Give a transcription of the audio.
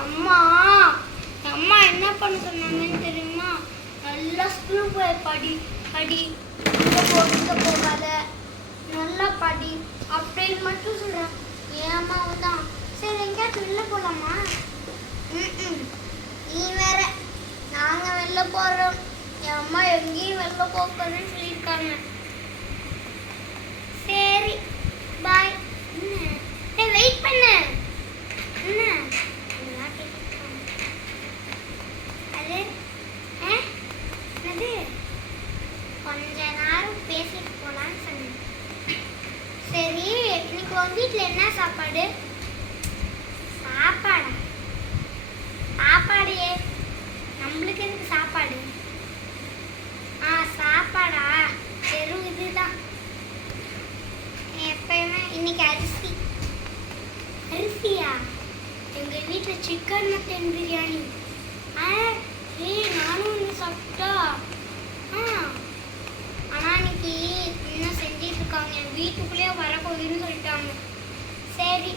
அம்மா அம்மா என்ன பண்ண சொன்னாங்கன்னு தெரியுமா? நல்லா ஸ்கூல் போய் படி படி, இங்கே போகாத, நல்லா படி அப்படின்னு மட்டும் சொல்கிறேன். என் அம்மாவும் தான். சரி எங்கேயாச்சும் வெளில போகலாமா? நீ வேற, நாங்கள் வெளில போகிறோம். என் அம்மா எங்கேயும் வெளில போகணும்னு சொல்லியிருக்காங்க. சரி பாய். என்ன வெயிட் பண்ணு. என்ன அது என்னது? கொஞ்ச நேரம் பேசிட்டு போலான்னு சொன்னேன். சரி இன்னைக்கு உங்க வீட்டில் என்ன சாப்பாடு? சாப்பாடா? சாப்பாடு நம்மளுக்கு எதுக்கு சாப்பாடு? சாப்பாடா? வெறும் இதுதான் எப்பயுமே. இன்னைக்கு அரிசி. அரிசியா? எங்கள் வீட்டில் சிக்கன் மட்டன் பிரியாணி. நானும் ஒன்று சாப்பிட்டா. ஆனால் இன்னைக்கு இன்னும் செஞ்சிட்டு இருக்காங்க. என் வீட்டுக்குள்ளேயே வரப்போகுதுன்னு சொல்லிட்டாங்க. சரி